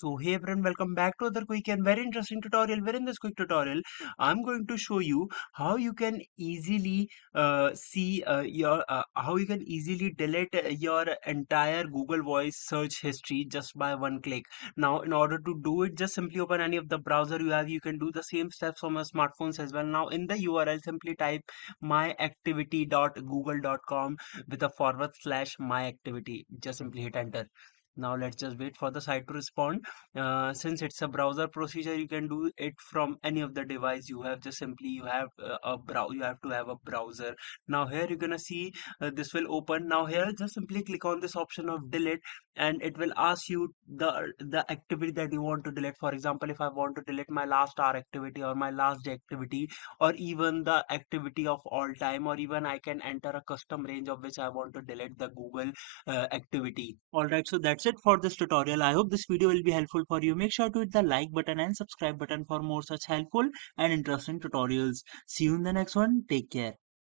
So hey everyone, welcome back to another quick and very interesting tutorial. Where in this quick tutorial, I'm going to show you how you can easily see how you can easily delete your entire Google Voice search history just by one click. Now, in order to do it, just simply open any of the browser you have. You can do the same steps on your smartphones as well. Now, in the URL, simply type myactivity.google.com with a forward slash myactivity. Just simply hit enter. Now let's just wait for the site to respond. Since it's a browser procedure, you can do it from any of the device you have. Just simply you have to have a browser. Now here you're gonna see this will open. Now here just simply click on this option of delete, and it will ask you the activity that you want to delete. For example, if I want to delete my last hour activity or my last day activity, or even the activity of all time, or even I can enter a custom range of which I want to delete the Google activity. Alright, so that's it for this tutorial. I hope this video will be helpful for you. Make sure to hit the like button and subscribe button for more such helpful and interesting tutorials. See you in the next one. Take care.